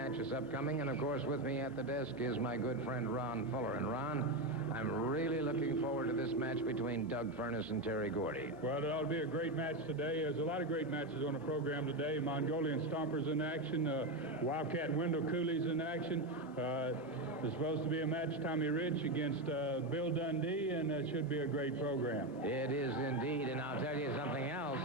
matches upcoming, and of course with me at the desk is my good friend Ron Fuller. And Ron, I'm really looking forward to this match between Doug Furnas and Terry Gordy. Well, it'll be a great match today. There's a lot of great matches on the program today. Mongolian Stompers in action, Wildcat Wendell Cooley's in action. There's supposed to be a match, Tommy Rich against Bill Dundee, and it should be a great program. It is indeed, and I'll tell you something else.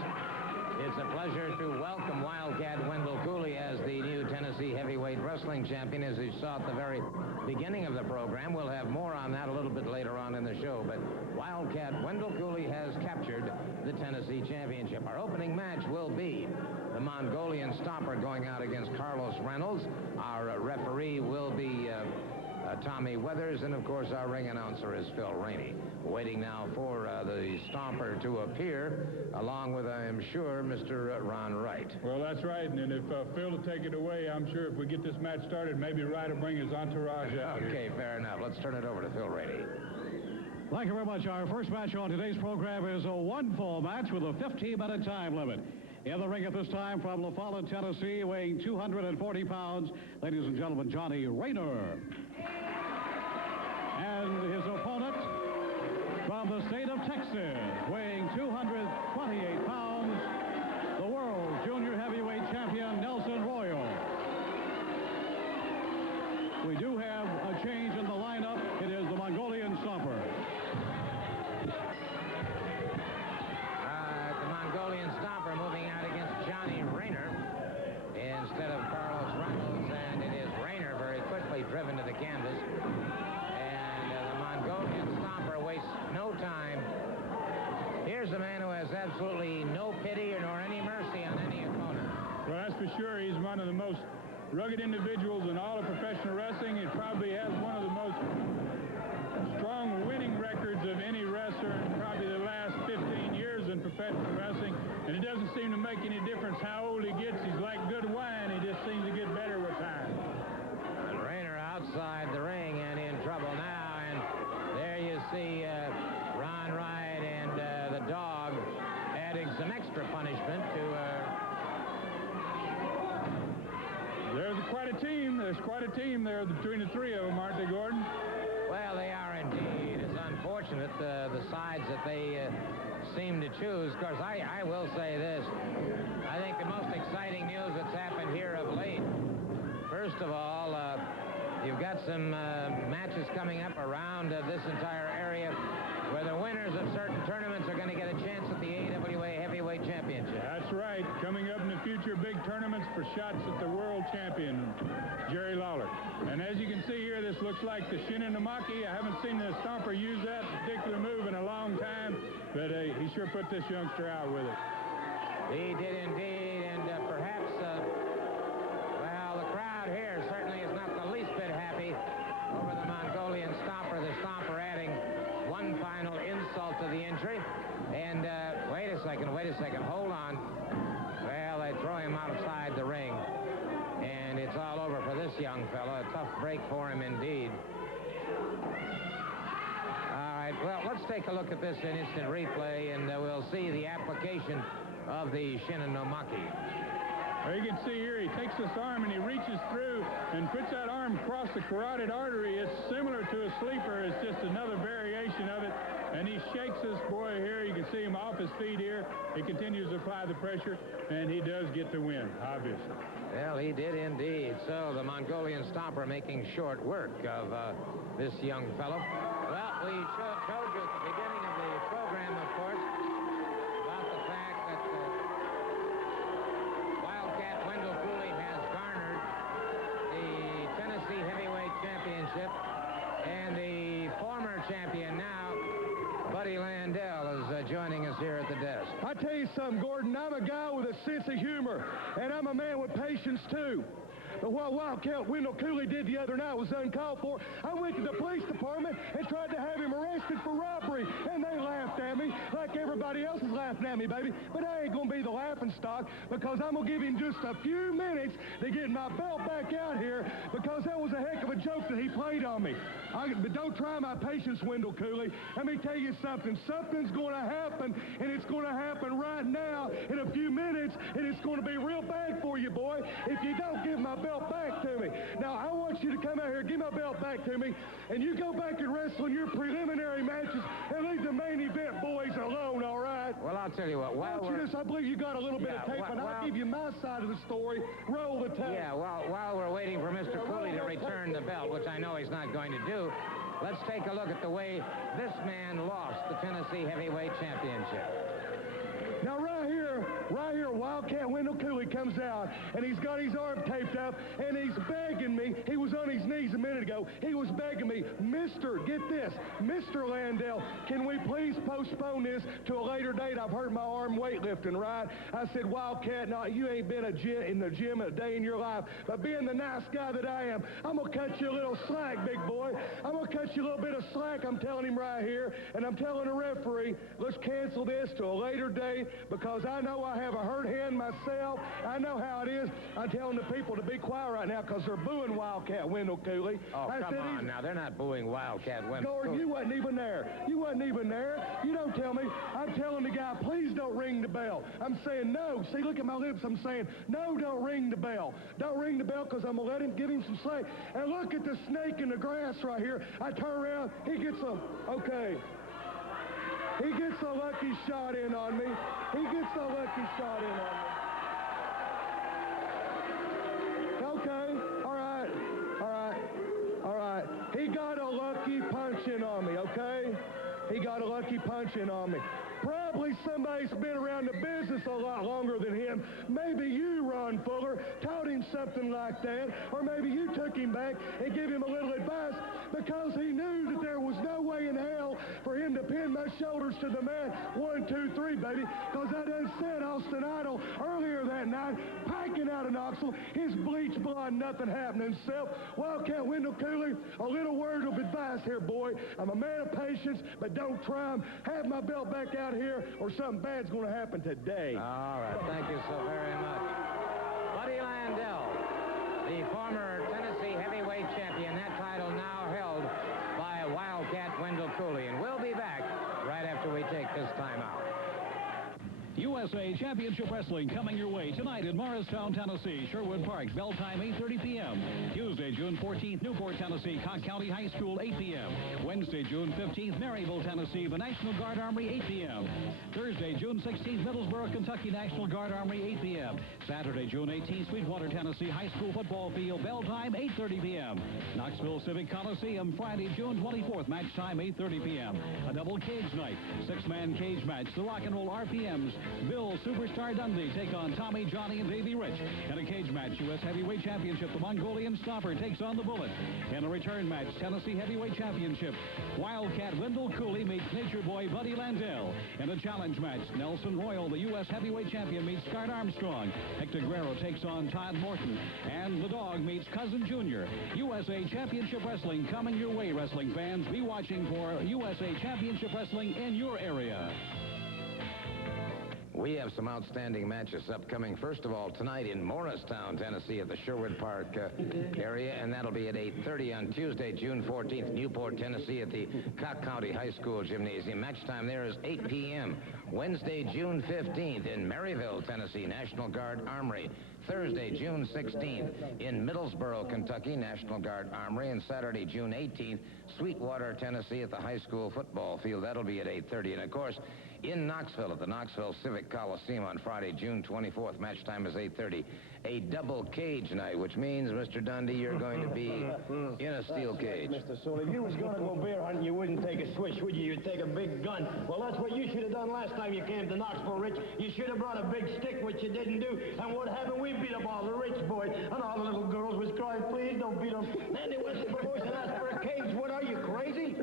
It's a pleasure to welcome Wildcat Wendell Cooley as the new Tennessee heavyweight wrestling champion, as he saw at the very beginning of the program. We'll have more on that a little bit later on in the show, but Wildcat Wendell Cooley has captured the Tennessee championship. Our opening match will be the Mongolian Stomper going out against Carlos Reynolds. Our referee will be Tommy Weathers, and of course our ring announcer is Phil Rainey. Waiting now for the Stomper to appear, along with, I am sure, Mr. Ron Wright. Well, that's right, and if Phil will take it away, I'm sure if we get this match started, maybe Wright will bring his entourage out. Okay, fair enough. Let's turn it over to Phil Rainey. Thank you very much. Our first match on today's program is a one-fall match with a 15-minute time limit. In the ring at this time from Lafollette, Tennessee, weighing 240 pounds, ladies and gentlemen, Johnny Rayner. And his opponent from the state of Texas, weighing 228 pounds, the world junior heavyweight champion, Nelson Royal. We do have a change in the lineup. It is the Mongolian Stomper. The Mongolian Stomper moving out against Johnny Rayner instead of Carlos Reynolds, and it is Rayner very quickly driven to the canvas. Mongolian Stomper wastes no time. Here's a man who has absolutely no pity nor any mercy on any opponent. Well, that's for sure. He's one of the most rugged individuals in all of professional wrestling. He probably has one of the most strong winning records of any wrestler in probably the last 15 years in professional wrestling. And it doesn't seem to make any difference how old he gets. He's like good wine. He just seems to get better with time. And Rayner outside the ring and in trouble now. There you see Ron Wright and the dog adding some extra punishment to... There's quite a team. There's quite a team there between the three of them, aren't they, Gordon? Well, they are indeed. It's unfortunate the sides that they seem to choose. Of course, I will say this. I think the most exciting news that's happened here of late, first of all, you've got some matches coming up around this entire area where the winners of certain tournaments are going to get a chance at the AWA Heavyweight Championship. That's right. Coming up in the future, big tournaments for shots at the world champion, Jerry Lawler. And as you can see here, this looks like the Shinnomaki. I haven't seen the Stomper use that particular move in a long time, but he sure put this youngster out with it. He did indeed, and perhaps, well, the crowd here certainly is not the least bit happy over the Mongolian Stomper. The Stomper adding one final insult to the injury. And wait a second, hold on. Well, they throw him outside the ring. And it's all over for this young fella. A tough break for him indeed. All right, well, let's take a look at this in instant replay, and we'll see the application of the Shinnomaki. Well, you can see here, he takes this arm and he reaches through and puts that arm across the carotid artery. It's similar to a sleeper. It's just another variation of it. And he shakes this boy here. You can see him off his feet here. He continues to apply the pressure, and he does get the win, obviously. Well, he did indeed. So the Mongolian Stomper making short work of this young fellow. Well, we showed you at the beginning of the program, of course, about the fact that Wildcat Wendell Cooley has garnered the Tennessee Heavyweight Championship, and the former champion now, Buddy Landell, is joining us here at the desk. I tell you something, Gordon, I'm a guy with a sense of humor, and I'm a man with patience, too. But what Wildcat Wendell Cooley did the other night was uncalled for. I went to the police department and tried to have him arrested for robbery, and they laughed at me like everybody else is laughing at me, baby, but I ain't going to be the laughing stock because I'm going to give him just a few minutes to get my belt back out here because that was a heck of a joke that he played on me. But don't try my patience, Wendell Cooley. Let me tell you something. Something's going to happen, and it's going to happen right now in a few minutes, and it's going to be real bad for you, boy, if you don't give my belt back to me. Now, I want you to come out here, give my belt back to me, and you go back and wrestle in your preliminary matches and leave the main event boys alone, all right? Well, I'll tell you what. I believe you got a little bit of tape, and I'll give you my side of the story. Roll the tape. Yeah, well, while we're waiting for Mr. Cooley to return the belt, which I know he's not going to do, let's take a look at the way this man lost the Tennessee Heavyweight Championship. Now, right here, Wildcat Wendell Cooley comes out, and he's got his arm taped up, and he's begging me. He was on his knees a minute ago. He was begging me, get this, Mr. Landell, can we please postpone this to a later date? I've hurt my arm weightlifting, right? I said, Wildcat, no, you ain't been in the gym a day in your life, but being the nice guy that I am, I'm going to cut you a little slack, big boy. I'm going to cut you a little bit of slack, I'm telling him right here, and I'm telling the referee, let's cancel this to a later date, because I know I have a hurt hand myself. I know how it is. I'm telling the people to be quiet right now because they're booing Wildcat Wendell Cooley. Oh, come on now. They're not booing Wildcat Wendell Cooley. Gordon, you wasn't even there. You wasn't even there. You don't tell me. I'm telling the guy, please don't ring the bell. I'm saying no. See, look at my lips. I'm saying, no, don't ring the bell. Don't ring the bell because I'm going to let him give him some slack. And look at the snake in the grass right here. I turn around. He gets okay. He gets a lucky shot in on me. He gets a lucky shot in on me. Okay, all right. He got a lucky punch in on me, okay? He got a lucky punch in on me. Probably somebody's been around the business a lot longer than him. Maybe you, Ron Fuller, taught him something like that, or maybe you took him back and gave him a little advice because he knew that there was no way in hell for him to pin my shoulders to the mat. 1, 2, 3, baby, because I done said Austin Idol earlier that night, piking out of Knoxville, his bleach blonde, nothing happening self. Wildcat Wendell Cooley, a little word of advice here, boy. I'm a man of patience, but don't try him. Have my belt back out here or something bad's going to happen today. All right. Thank you so very much. Buddy Landell, the former Tennessee heavyweight champion, that title now held by Wildcat Wendell Cooley. And we'll be back right after we take this time out. USA Championship Wrestling coming your way tonight in Morristown, Tennessee, Sherwood Park. Bell time 8:30 p.m. Tuesday, June 14th, Newport, Tennessee, Cock County High School, 8 p.m. Wednesday, June 15th, Maryville, Tennessee, the National Guard Armory, 8 p.m. Thursday, June 16th, Middlesboro, Kentucky, National Guard Armory, 8 p.m. Saturday, June 18th, Sweetwater, Tennessee, High School Football Field, bell time 8:30 p.m. Knoxville Civic Coliseum, Friday, June 24th, match time 8:30 p.m. A double cage night, 6-man cage match, the Rock and Roll RPMs, Bill Superstar Dundee take on Tommy, Johnny, and Davey Rich. In a cage match, U.S. Heavyweight Championship, the Mongolian Stopper takes on the Bullet. In a return match, Tennessee Heavyweight Championship, Wildcat Wendell Cooley meets Nature Boy Buddy Landell. In a challenge match, Nelson Royal, the U.S. Heavyweight Champion, meets Scott Armstrong. Hector Guerrero takes on Todd Morton. And the Dog meets Cousin Jr. USA Championship Wrestling coming your way, wrestling fans. Be watching for USA Championship Wrestling in your area. We have some outstanding matches upcoming. First of all, tonight in Morristown, Tennessee, at the Sherwood Park area, and that'll be at 8:30 on Tuesday, June 14th, Newport, Tennessee, at the Cock County High School Gymnasium. Match time there is 8 p.m. Wednesday, June 15th, in Maryville, Tennessee, National Guard Armory. Thursday, June 16th, in Middlesboro, Kentucky, National Guard Armory. And Saturday, June 18th, Sweetwater, Tennessee, at the high school football field. That'll be at 8:30. And, of course, in Knoxville at the Knoxville Civic Coliseum on Friday, June 24th. Match time is 8:30. A double cage night, which means, Mr. Dundee, you're going to be in a steel cage. Mr. Soul, if you was going to go bear hunting, you wouldn't take a switch, would you? You'd take a big gun. Well, that's what you should have done last time you came to Knoxville, Rich. You should have brought a big stick, which you didn't do. And what happened? We beat up all the rich boys, and all the little girls was crying, please don't beat them. Then they went to the boys and asked for a cage. What, are you crazy?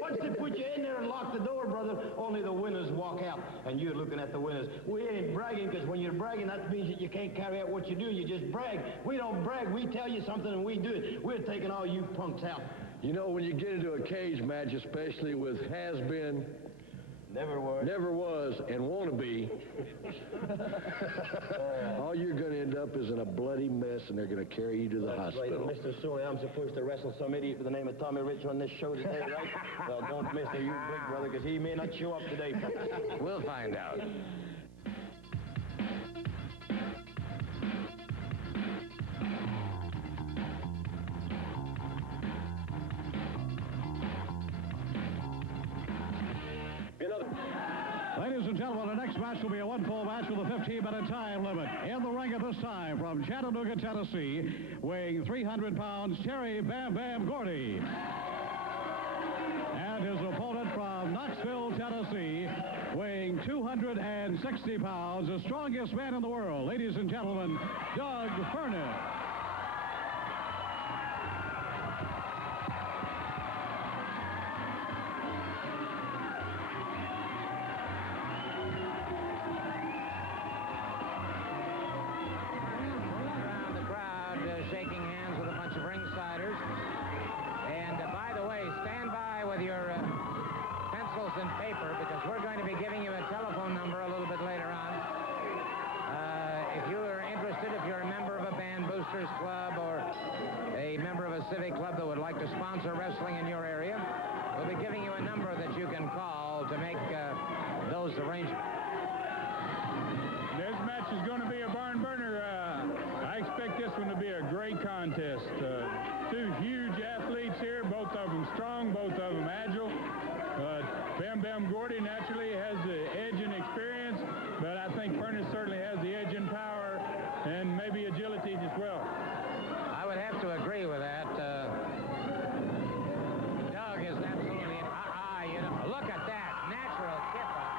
Once they put you in there and lock the door, brother, only the winners walk out. And you're looking at the winners. We ain't bragging, because when you're bragging, that means that you can't carry out what you do. You just brag. We don't brag. We tell you something and we do it. We're taking all you punks out. You know, when you get into a cage match, especially with has-been Never was. Never was and want to be. All you're going to end up is in a bloody mess, and they're going to carry you to the hospital. Right, Mr. Sully, I'm supposed to wrestle some idiot with the name of Tommy Rich on this show today, right? Well, don't miss the you big brother, because he may not show up today, folks. We'll find out. Ladies and gentlemen, the next match will be a one-fall match with a 15-minute time limit. In the ring at this time, from Chattanooga, Tennessee, weighing 300 pounds, Terry Bam Bam Gordy. And his opponent from Knoxville, Tennessee, weighing 260 pounds, the strongest man in the world. Ladies and gentlemen, Doug Furnas. Shaking hands with a bunch of ringsiders. And by the way, stand by with your pencils and paper, because we're going to be giving you a telephone number a little bit later on. If you are interested, if you're a member of a Band Boosters Club or a member of a civic club that would like to sponsor wrestling in your area, we'll be giving you a number that you can call to make those arrangements. This match is going to be a barn burner. I expect this one to be a great contest. Two huge athletes here, both of them strong, both of them agile. Bam Bam Gordy naturally has the edge in experience, but I think Furnas certainly has the edge in power and maybe agility as well. I would have to agree with that. Doug is absolutely... you know, look at that. Natural kip up.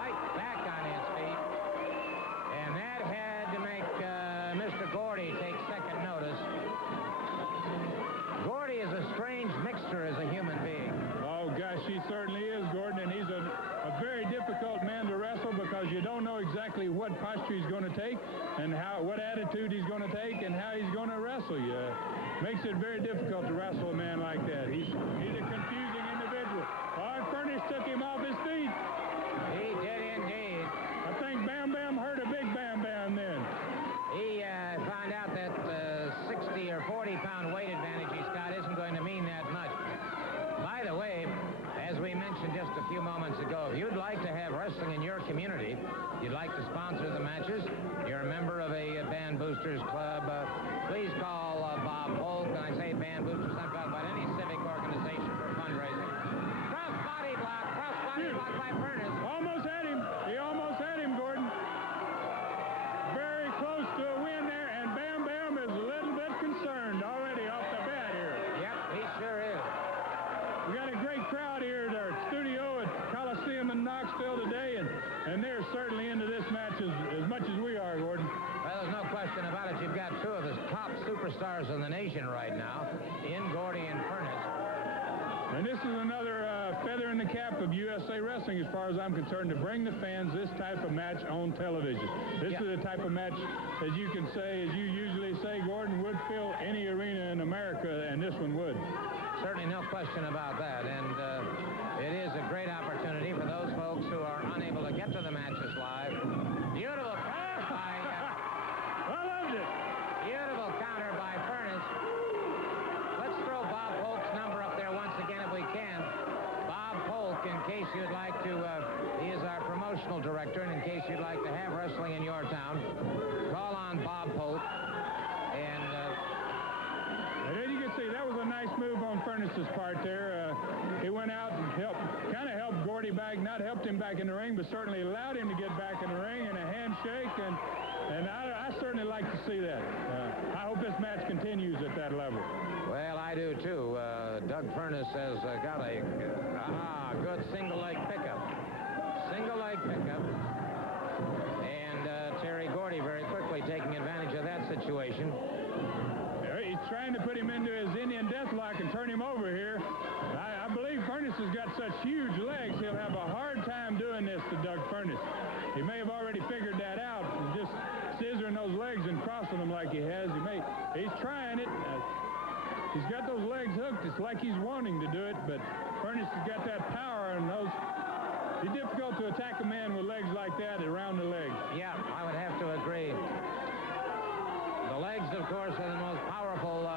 Right back on his feet. And that had to make Mr. Gordy take second notice. Gordy is a strange mixture as a human being. Oh, gosh, he certainly is, Gordon, and he's a very difficult man to wrestle, because you don't know exactly what posture he's going to take and what attitude he's going to take and how he's going to wrestle you. Makes it very difficult to wrestle a man like that. He's a confusing individual. Furnas took him off his feet. He did indeed. I think Bam Bam hurt a big Bam Bam then. He found out that 60 or 40-pound weight advantage he's got isn't going to mean that much. By the way, as we mentioned just a few moments ago, if you'd like to have wrestling in your community, you'd like to sponsor the matches, you're a member of a Band Boosters Club, please call Bob Polk. And I say Band Boosters, I'm talking about any civic organization for fundraising. Cross body block by Furnas. Almost had him. He almost had him, Gordon. Very close to a win there, and Bam Bam is a little bit concerned already off the bat here. Yep, he sure is. We got a great crowd here at our studio at Coliseum in Knoxville today, and they're certainly into this match as much as we are, Gordon. Well, there's no question about it. You've got two of the top superstars in the nation right now, in Gordy and Furnas. And this is another feather in the cap of USA Wrestling, as far as I'm concerned, to bring the fans this type of match on television. This is the type of match, as you can say, as you usually say, Gordon, would fill any arena in America, and this one would. Certainly no question about that. And it is a great opportunity for those folks who are unable to get to the matches live. Beautiful counter by... I loved it. Beautiful counter by Furnas. Let's throw Bob Polk's number up there once again if we can. Bob Polk, in case you'd like to... he is our promotional director, and in case you'd like to have wrestling in your town, call on Bob Polk. And then you can see that was a nice move on Furnas's part there. He went out and kind of helped Gordy back, not helped him back in the ring, but certainly allowed him to get back in the ring, and a handshake, and I certainly like to see that. I hope this match continues at that level. Well, I do too. Doug Furnas has got a good single leg pickup. Single leg pickup. And Terry Gordy very quickly taking advantage of that situation. He's trying to put him into his Indian deathlock and turn him over here. I believe Furnas has got such huge legs, he'll have a hard time doing this to Doug Furnas. He may have already figured that out, and just scissoring those legs and crossing them like he has. He's trying it. He's got those legs hooked. It's like he's wanting to do it, but Furnas has got that power and those difficult to attack a man with legs like that around the legs. Yeah, I would have to agree. The legs, of course, are the most powerful,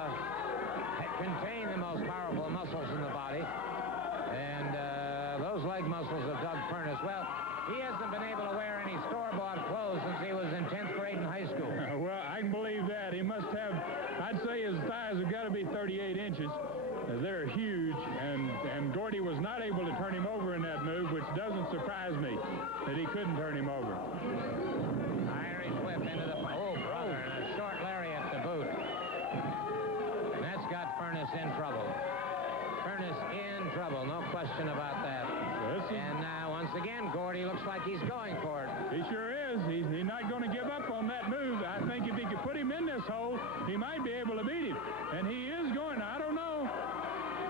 contain the most powerful muscles in the body. And those leg muscles of Doug Furnas, well, he hasn't been able to wear any store-bought clothes since he was in 10th grade in high school. Well, I can believe that. He must have, I'd say his thighs have got to be 38 inches. They're huge, and Gordy was not able to turn him over in that move, which doesn't surprise me that he couldn't turn him over. Irish whip into the, oh, brother, and a short lariat to boot. And that's got Furnas in trouble. Furnas in trouble, no question about that. And once again, Gordy looks like he's going for it. He sure is. He's not going to give up on that move. I think if he could put him in this hole, he might be able to beat him. And he is going. I don't know.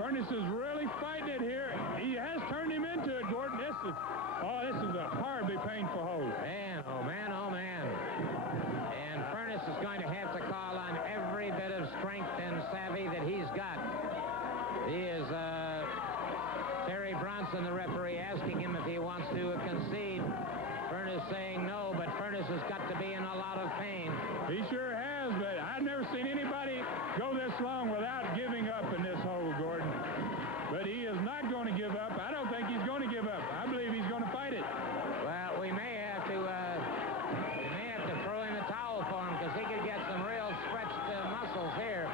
Furnas is really fighting it here. He has turned him into it, Gordon. This is a horribly painful hold. Man, oh man, oh man. And Furnas is going to have to call on every bit of strength and savvy that he's got. He is Terry Bronson, the referee, asking him if he wants to concede. Furnas saying no, but Furnas has got to be in a lot of pain. He sure has, but I've never seen anybody go this long without giving up in this hole, Gordon. But he is not going to give up. I don't think he's going to give up. I believe he's going to fight it. Well, we may have to throw in the towel for him because he could get some real stretched muscles here.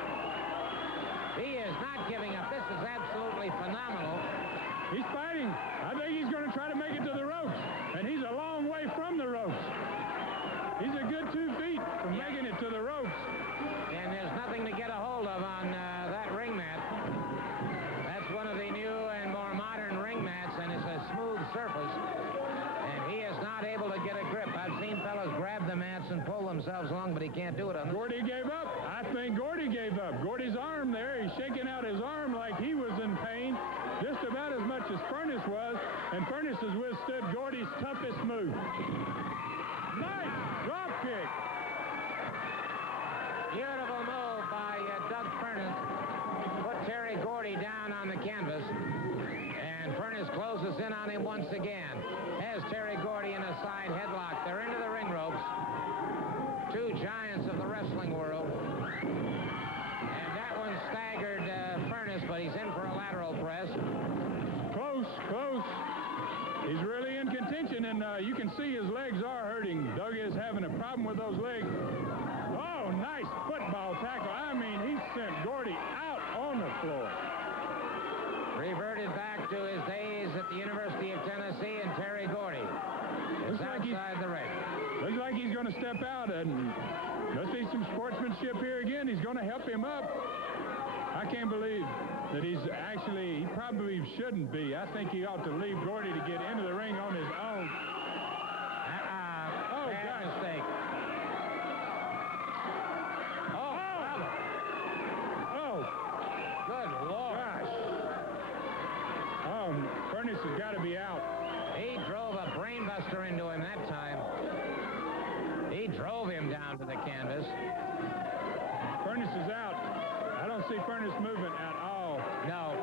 He is not giving up. This is absolutely phenomenal. He's fighting. I think he's going to try to make it to the ropes, and he's a long way from the ropes. He's a good 2 feet from making it to the ropes. And there's nothing to get a hold of on that ring mat. That's one of the new and more modern ring mats, and it's a smooth surface. And he is not able to get a grip. I've seen fellas grab the mats and pull themselves along, but he can't do it on this. Gordy gave up. I think Gordy gave up. Gordy's arm there, he's shaking out his arm like he was in pain, just about as much as Furnas was, and Furnas has withstood Gordy's toughest move. Nice drop kick. Beautiful move by Doug Furnas. Put Terry Gordy down on the canvas. And Furnas closes in on him once again. Has Terry Gordy in a side headlock. They're into the ring ropes. Two giants of the wrestling world. And that one staggered Furnas, but he's in for a lateral press. Close, close. He's really in contention, and you can see his legs are hurting. Doug is having a problem with those legs. Oh, nice football tackle. I mean, he sent Gordy out on the floor. Reverted back to his days at the University of Tennessee, and Terry Gordy is outside the ring. Looks like he's going to step out, and must be some sportsmanship here again. He's going to help him up. I can't believe that he probably shouldn't be. I think he ought to leave Gordy to get into the ring on his own. Oh, bad mistake. Good Lord. Gosh. Furnas has got to be out. He drove a brainbuster into him that time. He drove him down to the canvas. Furnas is out. I don't see Furnas moving at all. No.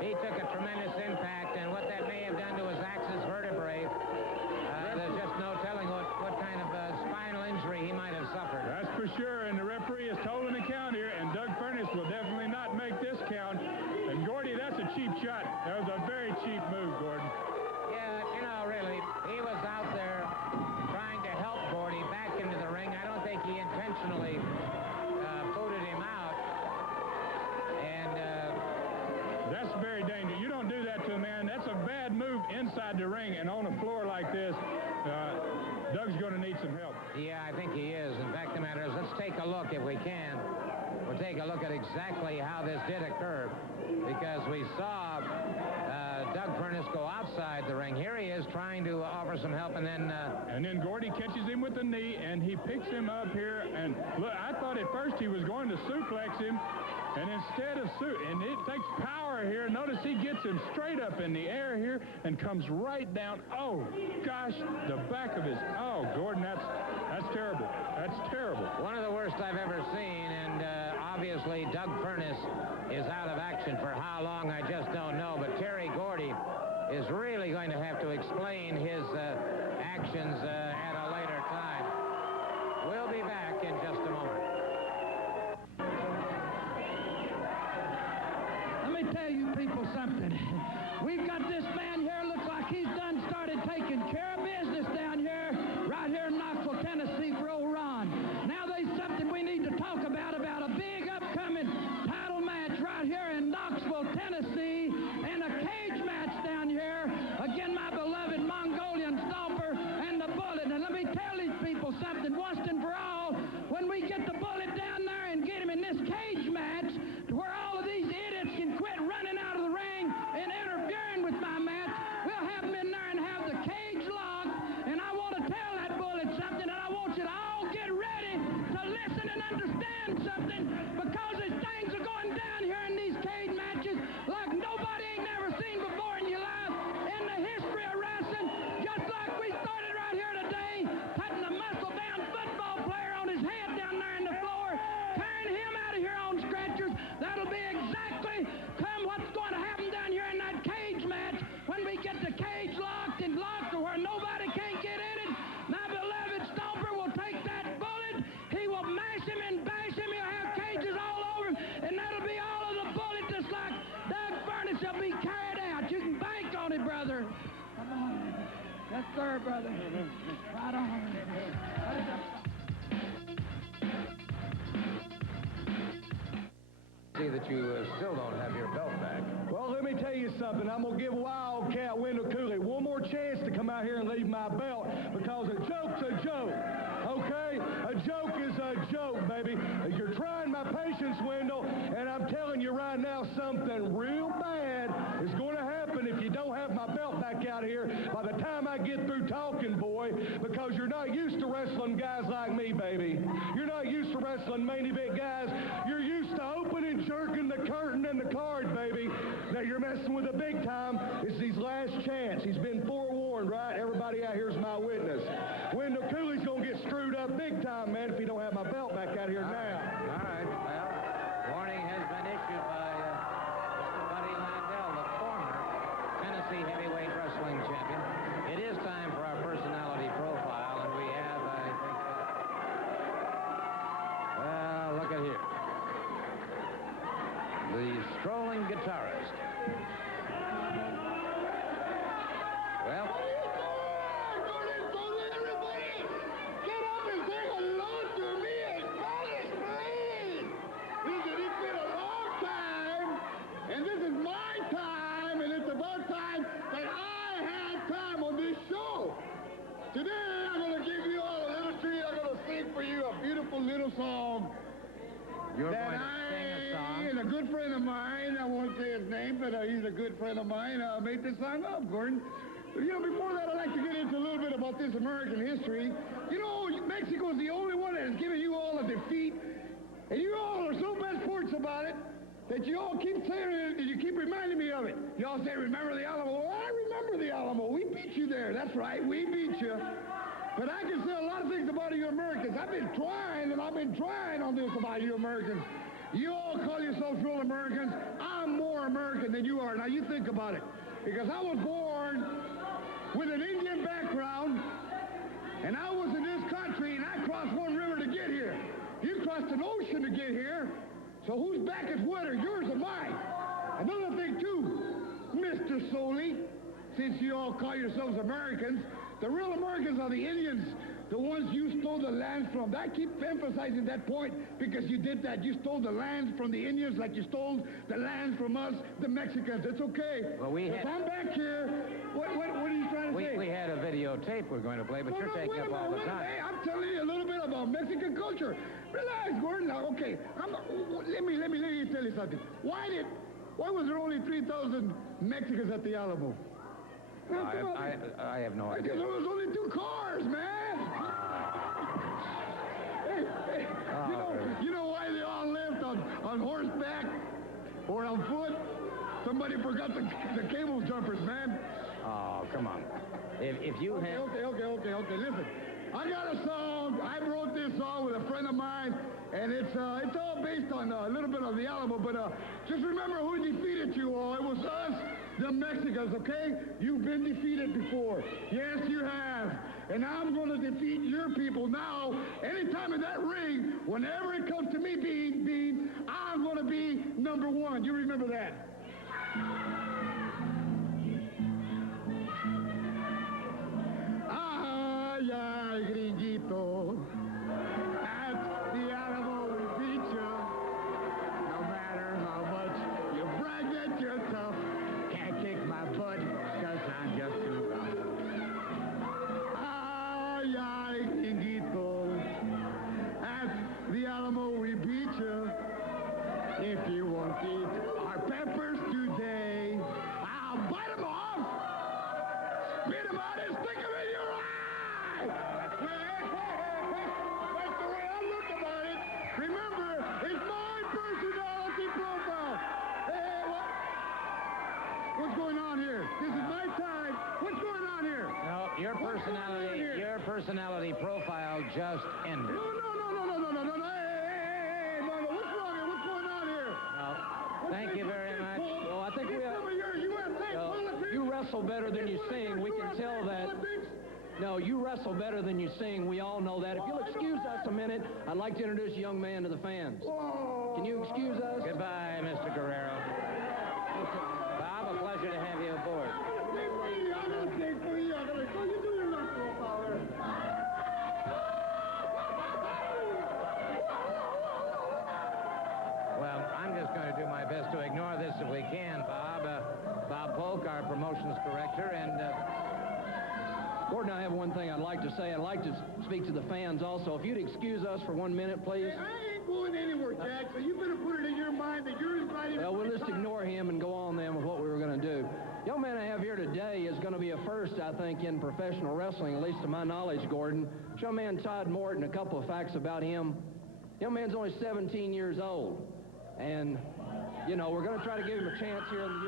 He took a tremendous impact, and what that may have done to his axis vertebrae, there's just no telling what kind of spinal injury he might have suffered. That's for sure, and the referee has told him to count here, and Doug Furnas will definitely not make this count. And Gordy, that's a cheap shot. That was a very cheap move, Gordon. Yeah, really, he was out there trying to help Gordy back into the ring. I don't think he intentionally booted him out. And that's very dangerous. You don't do that to a man. That's a bad move inside the ring, and on a floor like this, Doug's going to need some help. Yeah, I think he is. In fact, the matter is, let's take a look if we can. We'll take a look at exactly how this did occur, because we saw Doug Furnas go outside the ring. Here he is trying to offer some help, and then Gordy catches him with the knee, and he picks him up here. And look, I thought at first he was going to suplex him, and instead of and it takes power here. Notice he gets him straight up in the air here and comes right down. Oh gosh, the back of his. Oh, Gordon, that's terrible. That's terrible. One of the worst I've ever seen, and obviously Doug Furnas is out of action for how long, I just don't know. But Terry Gordy is really going to have to explain his actions at a later time. We'll be back in just a moment. Let me tell you people something. We've got this man here, looks like he's done started taking care of business down here, right here in Knoxville, Tennessee for old Ron. Now there's something we need to talk about a big upcoming title match right here in Knoxville, Tennessee, and a cage match down here against my beloved Mongolian Stomper and the Bullet. And let me tell these people something once and for all, when we get the Bullet down there and get him in this cage match to where all of these idiots can quit running out of the ring and interfering with my match, we'll have him in there and have the cage locked. And I want to tell that Bullet something, and I want you to all get ready to listen and understand something, because as things are going down here in these cage matches like nobody ain't never seen before in your life in the history of wrestling, just like we started right here today, putting a muscle-bound football player on his head down there in the floor, carrying him out of here on stretchers. That'll be exactly what's going to happen down here in that cage match when we get the cage locked and locked to where nobody can't get in it. My beloved Stomper will take that Bullet. He will mash him and bash him. He'll have cages all over him, and that'll be all of the Bullet, just like Doug Furnace will be carried out. You can bank on it, brother. Come on. Yes, sir, brother. Right on. See that you still don't have your belt back. Well, let me tell you something. I'm going to give Wildcat Wendell Cooley one more chance to come out here and leave my belt, because a joke's a joke, okay? A joke is a joke, baby. You're trying my patience, Wendell, and I'm telling you right now, something real bad is going to happen if you don't have my belt back out here by the time I get through talking, boy, because you're not used to wrestling guys like me, baby. You're not used to wrestling main event guys. You're used to opening, jerking the curtain and the card, baby. Now you're messing with a big time. It's his last chance. He's been forewarned, right? Everybody out here's my witness. Wendell Cooley's going to get screwed up big time, man, if he don't have my belt back out here now. All right. Well, warning has been issued by Mr. Buddy Landell, the former Tennessee heavyweight wrestling champion. It is time for our personality profile, and we have, I think, well, look at here. The strolling guitarist. Well, Get up and say hello to me in Spanish, please. Listen, it's been a long time, and this is my time, and it's about time that I had time on this show. Today, I'm going to give you all a little treat. I'm going to sing for you a beautiful little song. you're That going to sing a song. and a good friend of mine, I won't say his name, but he's a good friend of mine, made this song up, Gordon. But, you know, before that, I'd like to get into a little bit about this American history. You know, Mexico is the only one that has given you all a defeat, and you all are so best sports about it that you all keep saying it, and you keep reminding me of it. You all say, remember the Alamo? Well, I remember the Alamo. We beat you there. That's right, we beat you. But I can say a lot of things about you Americans. I've been trying on this about you Americans. You all call yourselves real Americans. I'm more American than you are. Now, you think about it. Because I was born with an Indian background, and I was in this country, and I crossed one river to get here. You crossed an ocean to get here. So whose back is wetter, yours or mine? Another thing, too, Mr. Soley, since you all call yourselves Americans, the real Americans are the Indians, the ones you stole the lands from. I keep emphasizing that point because you did that. You stole the lands from the Indians like you stole the lands from us, the Mexicans. It's okay. Well, if I'm back here, what are you trying to say? We had a videotape we're going to play, but you're taking up all the time. Hey, I'm telling you a little bit about Mexican culture. Relax, Gordon. Now, okay, let me tell you something. Why was there only 3,000 Mexicans at the Alamo? I have no idea. Because there was only 2 cars, man. Hey, you know why they all left on horseback or on foot? Somebody forgot the cable jumpers, man. Oh, come on. If you had... Okay. Listen, I got a song. I wrote this song with a friend of mine, and it's all based on a little bit of the Alamo, but just remember who defeated you all. It was us, the Mexicans, okay? You've been defeated before. Yes, you have. And I'm going to defeat your people now. Anytime in that ring, whenever it comes to me being, I'm going to be number one. You remember that. Ay, ay, gringuito. At the Alamo, we beat you. No matter how much you brag that you're tough, can't kick my butt, 'cause I'm just too rough. Ay, ay, gringuito. At the Alamo, we beat you. If you won't eat our peppers today, I'll bite them off, spit them out, and stick them in your eye! That's the way I look about it. Remember, it's my personality profile. Hey, what's going on here? This is my time. What's going on here? No, your personality profile just ended. No. Hey, Mama, what's wrong here? What's going on here? No. Thank you very much. Well, I think we have... Some of your USA politics. You wrestle better than you sing. We can tell that. No, you wrestle better than you sing. We all know that. If you'll excuse us a minute, I'd like to introduce a young man to the fans. Can you excuse us? Goodbye, Mr. Guerrero. Bob, a pleasure to have you aboard. Well, I'm just going to do my best to ignore this if we can, Bob. Bob Polk, our promotions director, and... Gordon, I have one thing I'd like to say. I'd like to speak to the fans also. If you'd excuse us for 1 minute, please. Hey, I ain't going anywhere, Jack, so you better put it in your mind that you're invited. Well, we'll just ignore him and go on then with what we were going to do. Young man I have here today is going to be a first, I think, in professional wrestling, at least to my knowledge, Gordon. Young man Todd Morton, a couple of facts about him. Young man's only 17 years old. And, you know, we're going to try to give him a chance here in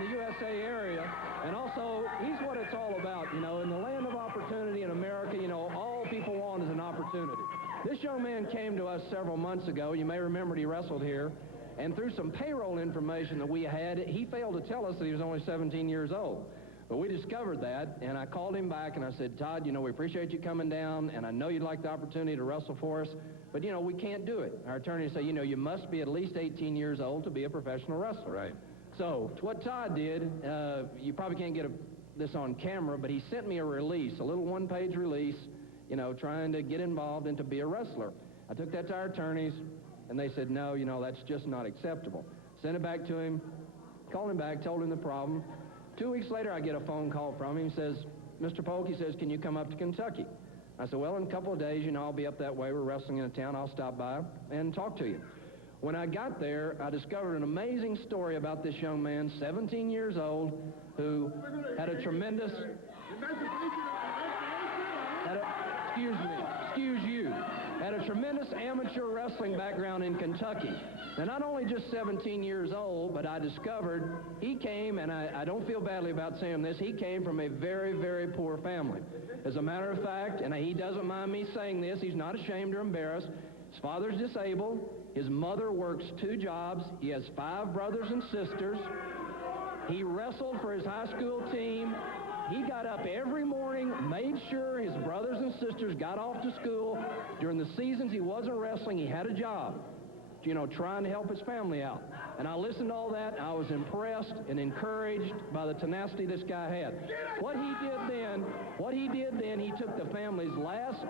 the USA area. And also, he's what it's all about. You know, in the land of opportunity in America, you know, all people want is an opportunity. This young man came to us several months ago. You may remember he wrestled here. And through some payroll information that we had, he failed to tell us that he was only 17 years old. But we discovered that, and I called him back, and I said, Todd, you know, we appreciate you coming down, and I know you'd like the opportunity to wrestle for us, but, you know, we can't do it. Our attorney said, you know, you must be at least 18 years old to be a professional wrestler. Right. So, what Todd did, you probably can't get this on camera, but he sent me a release, a little one-page release, you know, trying to get involved and to be a wrestler. I took that to our attorneys, and they said, no, you know, that's just not acceptable. Sent it back to him, called him back, told him the problem. 2 weeks later, I get a phone call from him. He says, Mr. Polk, he says, can you come up to Kentucky? I said, well, in a couple of days, you know, I'll be up that way. We're wrestling in a town. I'll stop by and talk to you. When I got there, I discovered an amazing story about this young man, 17 years old, who had a tremendous... had a tremendous amateur wrestling background in Kentucky. Now, not only just 17 years old, but I discovered he came, and I don't feel badly about saying this, he came from a very, very poor family. As a matter of fact, and he doesn't mind me saying this, he's not ashamed or embarrassed, his father's disabled, his mother works 2 jobs, he has 5 brothers and sisters, he wrestled for his high school team. He got up every morning, made sure his brothers and sisters got off to school. During the seasons he wasn't wrestling, he had a job, you know, trying to help his family out. And I listened to all that, and I was impressed and encouraged by the tenacity this guy had. What he did then, he took the family's last,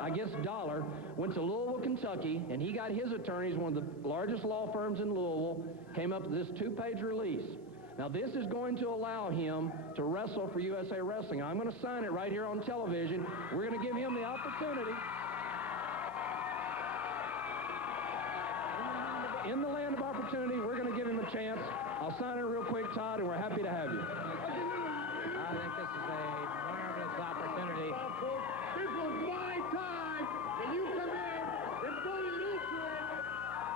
I guess, dollar, went to Louisville, Kentucky, and he got his attorneys, one of the largest law firms in Louisville, came up with this 2-page release. Now, this is going to allow him to wrestle for USA Wrestling. I'm going to sign it right here on television. We're going to give him the opportunity. In the land of opportunity, we're going to give him a chance. I'll sign it real quick, Todd, and we're happy to have you. I think this is a marvelous opportunity. This was my time, and you come in and pull your loose to it.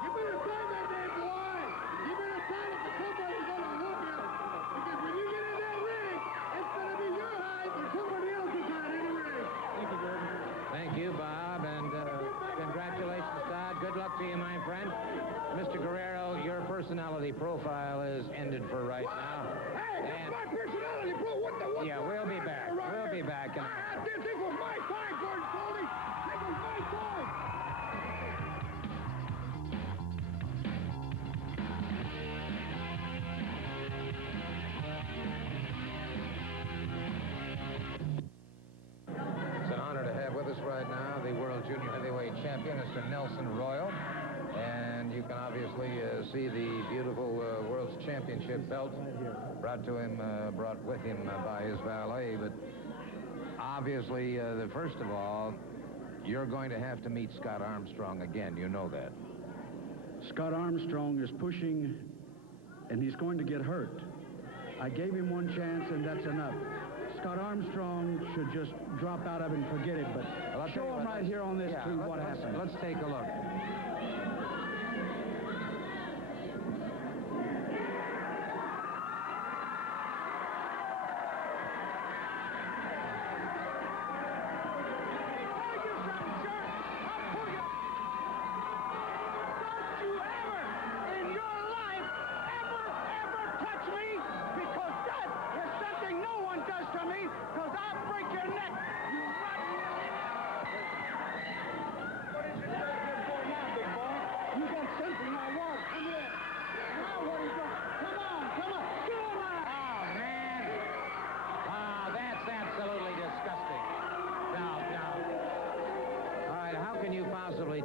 You better sign that damn line. You better sign it for somebody's going to whoop you. Because when you get in that ring, it's going to be your height or somebody else's height in the ring. Thank you, Gordon. Thank you, Bob, and congratulations, Todd. Good luck to you, my friend. Mr. Guerrero, your personality profile is ended for right belt brought with him by his valet. But obviously, first of all, you're going to have to meet Scott Armstrong again. You know that. Scott Armstrong is pushing, and he's going to get hurt. I gave him one chance, and that's enough. Scott Armstrong should just drop out of it and forget it, but show him right here on this too what happened. Let's take a look.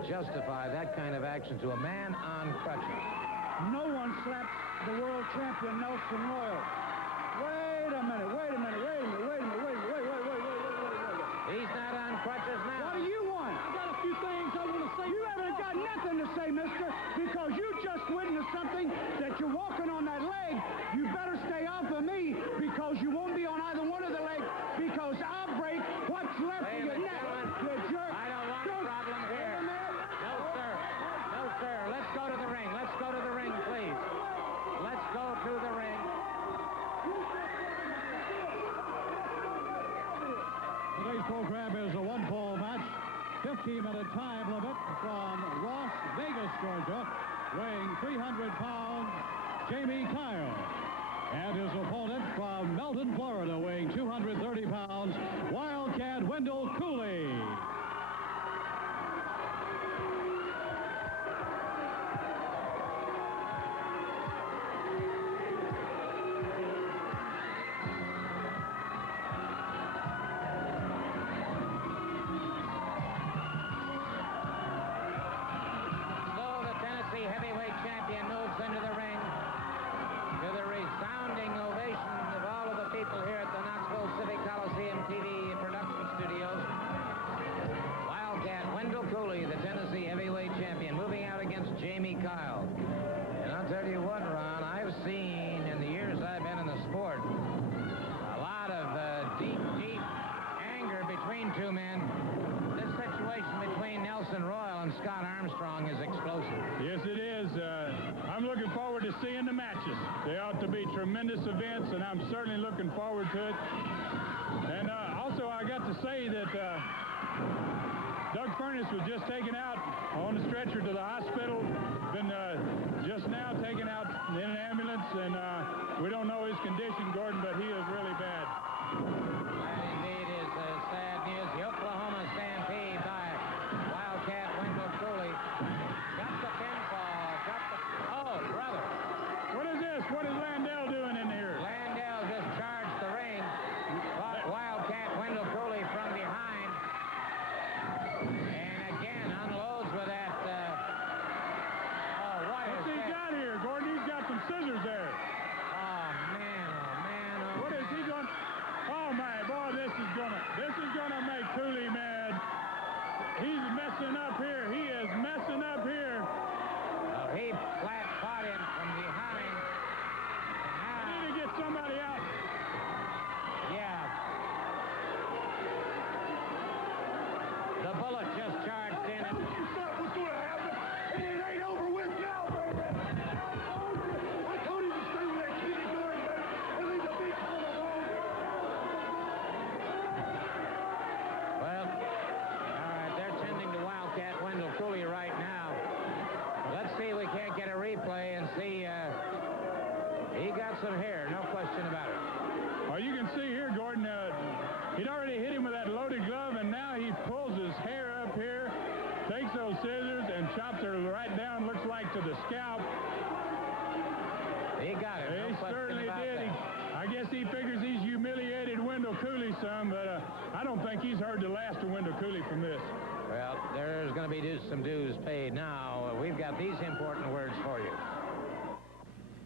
Justify that kind of action to a man on crutches. No one slapped the world champion Nelson Royal. Wait a minute. He's not on crutches now. What do you want? I got a few things I want to say. You haven't got nothing to say, mister, because you just witnessed something that you're walking on that leg. You better stay off of me because you won't be on either one of the legs because I'll break what's left of your neck. You jerk. I don't want a problem here. No, sir. Let's go to the ring. Let's go to the ring, please. Let's go to the ring. Today's program is a one-fall match. 15-minute time limit from Las Vegas, Georgia, weighing 300 pounds, Jamie Kyle. And his opponent from Melton, Florida, weighing 230 pounds, Wildcat Wendell Cooley. Heavyweight champion moves into the ring to the resounding ovation of all of the people here at the Knoxville Civic Coliseum TV production studios. Wildcat Wendell Cooley, the Tennessee heavyweight champion, moving out against Jamie Kyle. And I'll tell you what, Ron, I've seen in the years I've been in the sport a lot of deep anger between two men. This situation between Nelson Royal and Scott Armstrong is explosive. Yes, it is. I'm looking forward to seeing the matches. They ought to be tremendous events, and I'm certainly looking forward to it. And also, I got to say that Doug Furnas was just taken out on the stretcher to the hospital. Been just now taken out in an ambulance, and we don't know his condition, Gordon, but he is really bad. That indeed is sad news. The Oklahoma Stampede by Wildcat Wendell Cooley. Got the pinfall. Oh, brother. What is this? What is Landell doing in here? Landell just charged the ring. Wildcat Wendell Cooley from behind. And again unloads with that. What's he got here, Gordon? He's got some scissors there. Oh, man. What is he doing? Oh, my boy, this is gonna make Cooley mad. He's messing up here. He is messing up here. Oh, he flat caught him from behind. I need to get somebody out. Yeah. The Bullet just charged in. What's going to happen? And it ain't over with now, baby. I told him to stay with that kitty going, man. And leave the big one alone. Well, all right, they're tending to Wildcat Wendell Cooley right now. Let's see if we can't get a replay and see. He got some hair, no question about it. Well, you can see here, Gordon, he'd already hit him with that loaded glove, and now he pulls his hair up here, takes those scissors, and chops her right down, looks like to the scalp. He got it. He certainly did. I guess he figures he's humiliated Wendell Cooley some, but I don't think he's heard the last of Wendell Cooley from this. Well, there's going to be some dues paid now. We've got these important words for you.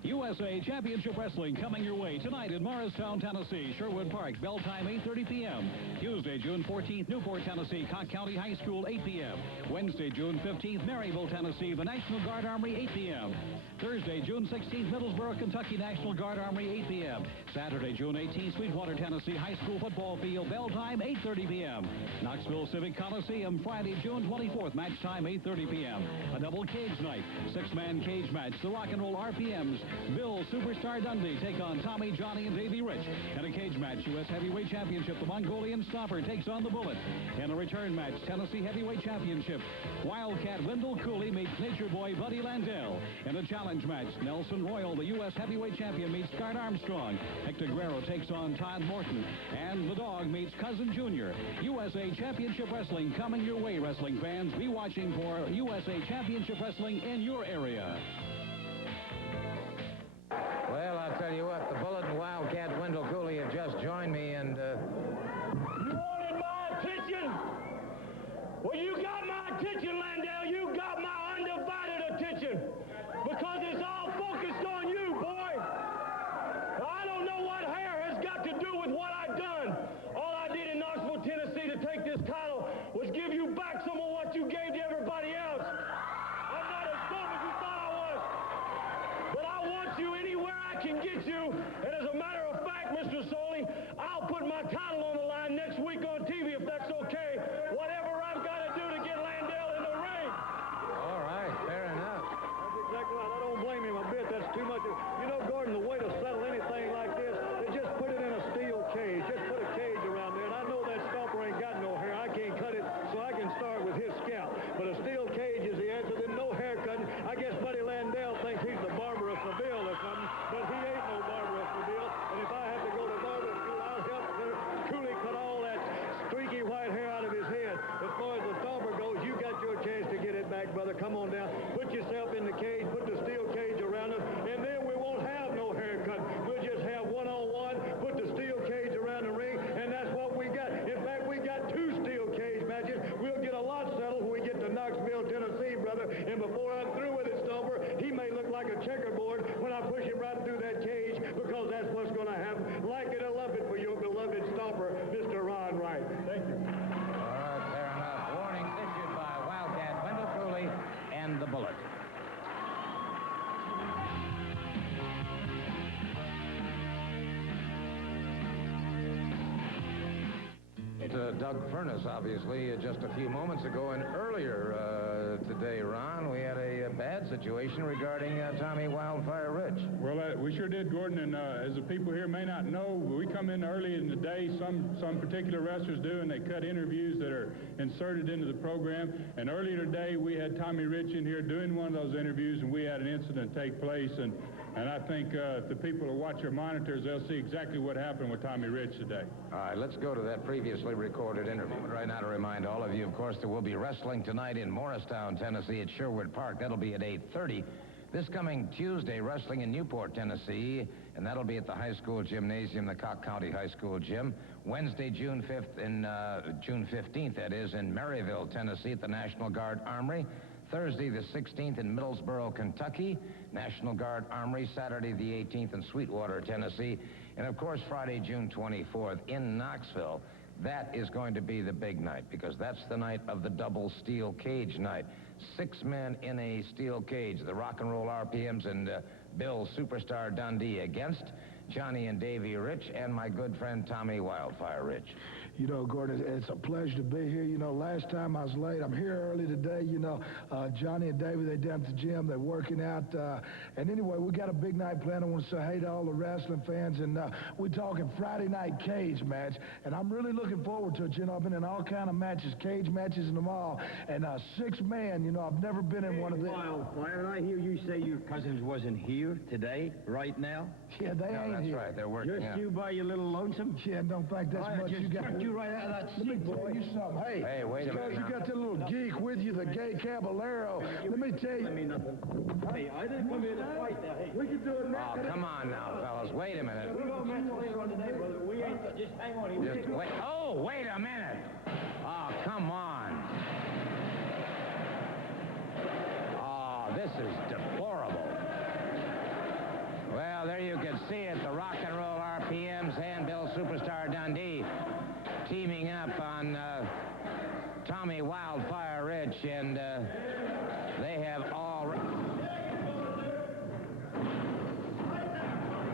USA Championship Wrestling coming your way tonight in Morristown, Tennessee, Sherwood Park, bell time 8:30 p.m. Tuesday, June 14th, Newport, Tennessee, Cocke County High School, 8 p.m. Wednesday, June 15th, Maryville, Tennessee, the National Guard Armory, 8 p.m. Thursday, June 16th, Middlesboro, Kentucky, National Guard Armory, 8 p.m. Saturday, June 18th, Sweetwater, Tennessee, High School Football Field, bell time 8:30 p.m. Knoxville Civic Coliseum, Friday, June 24th, match time 8:30 p.m. A double cage night, six-man cage match, the Rock and Roll RPMs. Bill Superstar Dundee take on Tommy, Johnny, and Davey Rich. In a cage match, U.S. Heavyweight Championship, the Mongolian Stomper takes on the Bullet. In a return match, Tennessee Heavyweight Championship, Wildcat Wendell Cooley meets Nature Boy Buddy Landell. In a challenge match, Nelson Royal, the U.S. Heavyweight Champion, meets Scott Armstrong. Hector Guerrero takes on Todd Morton. And the Dog meets Cousin Jr. USA Championship Wrestling coming your way, wrestling fans. Be watching for USA Championship Wrestling in your area. Well, I'll tell you what, the Bullet and Wildcat Wendell Cooley have just joined me, and You wanted my attention? Well, you got my attention, Landell. You got my undivided attention. Because it's all focused on you, boy. I don't know what hair has got to do with what I've done. All I did in Knoxville, Tennessee to take this title was give you back some of what you gave to everybody else. I'm not as dumb as you thought I was. But I want you anywhere I can get you. And as a matter of fact, Mr. Soley, I'll put my title on the line next week on TV if that's okay. Whatever I've got to do to get Landell in the ring. all right, fair enough. That's exactly right. I don't blame him a bit. That's too much. You know, Gordon, the way to settle anything like this is just put it in a steel cage. Just put a cage around there. And I know that Stomper ain't got no hair. I can't cut it, so I can start with his scalp. But a steel cage is the answer. Then no haircutting. I guess Buddy Landell thinks he's the barber of Seville or something, but he ain't no barber of Seville. And if I have to go to barber school, I'll help Cooley cut all that streaky white hair out of his head. As far as the Stomper goes, you got your chance to get it back, brother. Come on down. Put yourself in the cage. Put the steel cage around us, and then we won't have no haircut. We'll just have one-on-one. Put the steel cage around the ring, and that's what we got. In fact, we got 2 steel cage matches. We'll get a lot settled when we get to Knoxville, Tennessee, brother. And before I'm through with it, Stomper, he may look like a checkerboard when I push him right through that cage, because that's what's going to happen. Like it or love it for your beloved Stomper, Mr. Ron Wright. Thank you. All right, fair enough. Warnings issued by Wildcat Wendell Cooley and the Bullet. Doug Furness, obviously, just a few moments ago, and earlier today, Ron, we had a bad situation regarding Tommy Wildfire Rich. Well, we sure did, Gordon, and as the people here may not know, we come in early in the day, some particular wrestlers do, and they cut interviews that are inserted into the program. And earlier today, we had Tommy Rich in here doing one of those interviews, and we had an incident take place, and I think if the people will watch your monitors, they'll see exactly what happened with Tommy Rich today. All right, let's go to that previously recorded interview. Right now to remind all of you, of course, there will be wrestling tonight in Morristown, Tennessee at Sherwood Park. That'll be at 8:30. This coming Tuesday, wrestling in Newport, Tennessee, and that'll be at the high school gymnasium, the Cocke County High School gym. Wednesday, June 5th, June 15th, that is, in Maryville, Tennessee at the National Guard Armory. Thursday, the 16th in Middlesboro, Kentucky, National Guard Armory. Saturday, the 18th in Sweetwater, Tennessee. And, of course, Friday, June 24th in Knoxville. That is going to be the big night, because that's the night of the double steel cage night. 6 men in a steel cage, the Rock and Roll RPMs and Bill Superstar Dundee against Johnny and Davey Rich and my good friend Tommy Wildfire Rich. You know, Gordon, it's a pleasure to be here. You know, last time I was late. I'm here early today. You know, Johnny and Davey, they down at the gym. They're working out. And anyway, we got a big night planned. I want to say hey to all the wrestling fans. And we're talking Friday night cage match. And I'm really looking forward to it. You know, I've been in all kind of matches, cage matches and them all. And 6 man, you know, I've never been in one of them. Wildfire, I hear you say your cousins wasn't here today, right now? Yeah, they ain't That's here. right. They're working Just out. you by your little lonesome? Yeah, don't think that's much. Just You got jerked you right out of that Let me seat, tell boy. you something. Hey, wait a minute Because you now. got that little geek with you, the gay caballero. Let me tell you. Let me nothing. Hey, I didn't come here to fight now. Hey, We can do it now. Oh, come on now, fellas. Wait a minute. we're going to match later on today, brother. We ain't, just hang on here. Just wait. Oh, wait a minute. Oh, come on. Oh, this is deplorable. Well, there you can see it. The Rock and Roll RPMs and Bill Superstar Dundee teaming up on Tommy Wildfire Rich, and they have all...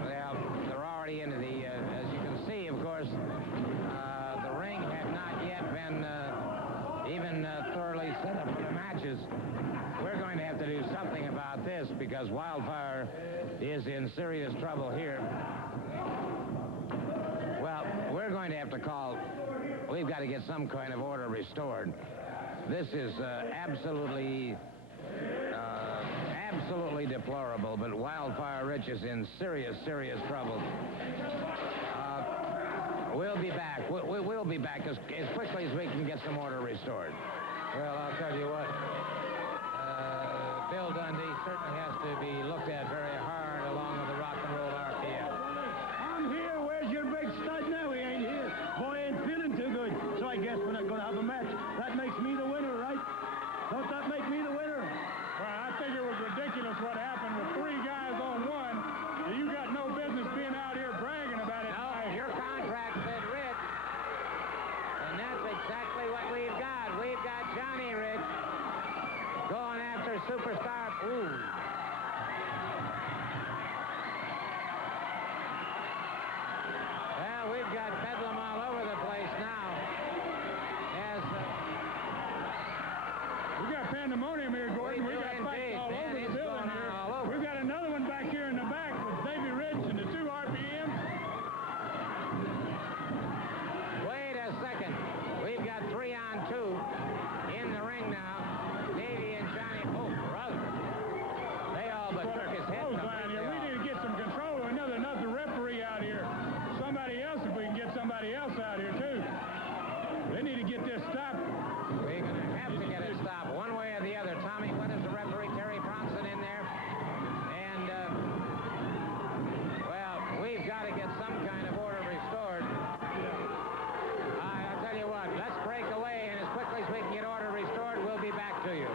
Well, they're already into the... as you can see, of course, the ring had not yet been even thoroughly set up for the matches. We're going to have to do something about this because Wildfire is in serious trouble here. Well, we're going to have to call... We've got to get some kind of order restored. This is absolutely deplorable, but Wildfire Rich is in serious trouble. We'll be back. We'll be back as quickly as we can get some order restored. Well, I'll tell you what. Bill Dundee certainly has to be looked at very hard along with the Rock and Roll RPM. I'm here. Where's your big stud now? He ain't here. Boy ain't feeling too good. So I guess we're not going to have a match. That makes me the winner, right? Don't that make me the winner? Well, I think it was ridiculous what happened with 3 guys on one. You got no business being out here bragging about it. No, your contract said Rich. And that's exactly what we've got. We've got Johnny Rich going after Superstar. Ooh. Well, we've got Bedlam all over the place now. As We got pandemonium here, Gordon. We got fights all over the building here. We've got another one back here in the back with Davey Rich and the 2 RPMs. Wait a second. We've got 3 on 2 in the ring now. Davey and Johnny. Oh, brother. They all but took his head. We need to get some control. Another referee out here. Somebody else, if we can get somebody else out here, too. They need to get this stopped. We're going to have to get it stopped one way or the other. Tommy, what is the referee? Terry Bronson in there. And, well, we've got to get some kind of order restored. I'll tell you what, let's break away, and as quickly as we can get order restored, we'll be back to you.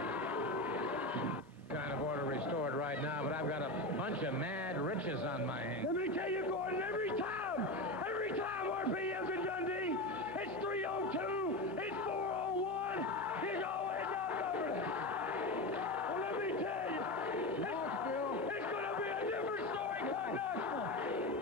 Kind of order restored right now, but I've got a bunch of mad riches on my hands. Let me tell you, Gordon, every time RPM's in Dundee, it's 3 on 2, it's 4 on 1, he's always outnumbered. Well, let me tell you, it's going to be a different story come Knoxville.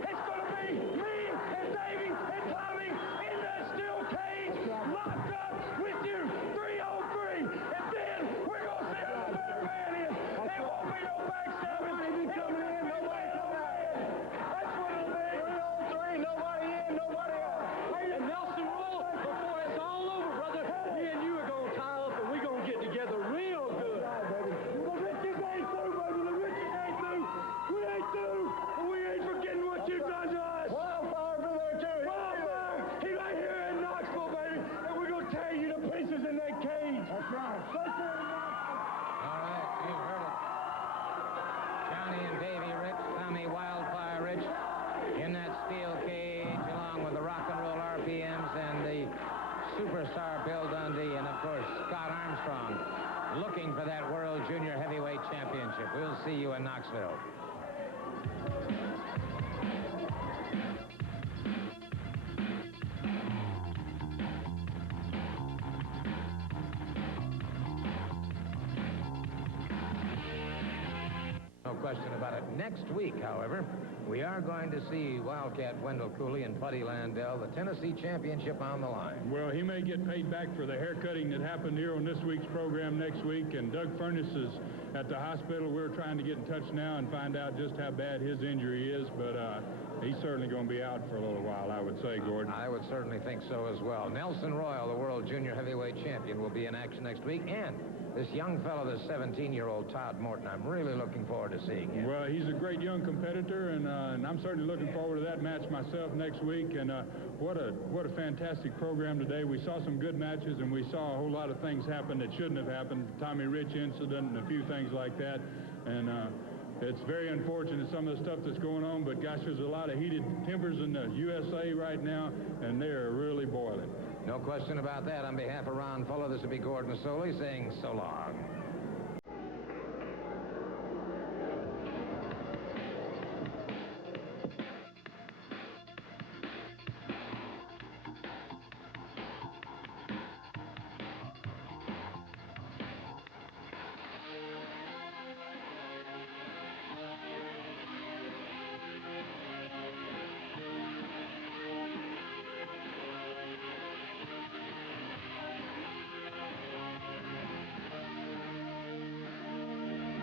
It's going to be me and Davey and Tommy in that steel cage, locked up with you, 3 on 3, and then we're going to see who the better man is. There won't be no backstabbing. Nobody coming in, nobody coming in. That's what it'll be. 3 on 3, nobody in, nobody out. And Nelson Royal, before it's all over, brother, me and you are going to tie up and we're going to get together real good. The riches ain't through, baby. The riches ain't through. We ain't through. And we ain't forgetting what you've done to us. Wildfire for there, too. Wildfire. He's right here in Knoxville, baby. And we're going to tear you to pieces in that cage. That's right. All right, you've heard it. Johnny and Davey Rich, Tommy Wildfire Rich in that steel cage along with the Rock and Roll RPMs and the Superstar Bill Dundee and, of course, Scott Armstrong looking for that World Junior Heavyweight Championship. We'll see you in Knoxville. No question about it. Next week, however, we are going to see Wildcat Wendell Cooley and Putty Landell, the Tennessee Championship on the line. Well, he may get paid back for the haircutting that happened here on this week's program next week, and Doug Furness is at the hospital. We're trying to get in touch now and find out just how bad his injury is, but he's certainly going to be out for a little while, I would say, Gordon. I would certainly think so as well. Nelson Royal, the World Junior Heavyweight Champion, will be in action next week, and this young fellow, this 17-year-old Todd Morton, I'm really looking forward to seeing him. Well, he's a great young competitor, and I'm certainly looking forward to that match myself next week. And what a fantastic program today. We saw some good matches, and we saw a whole lot of things happen that shouldn't have happened. Tommy Rich incident and a few things like that. And it's very unfortunate, some of the stuff that's going on, but gosh, there's a lot of heated tempers in the USA right now, and they're really boiling. No question about that. On behalf of Ron Fuller, this will be Gordon Soley saying so long.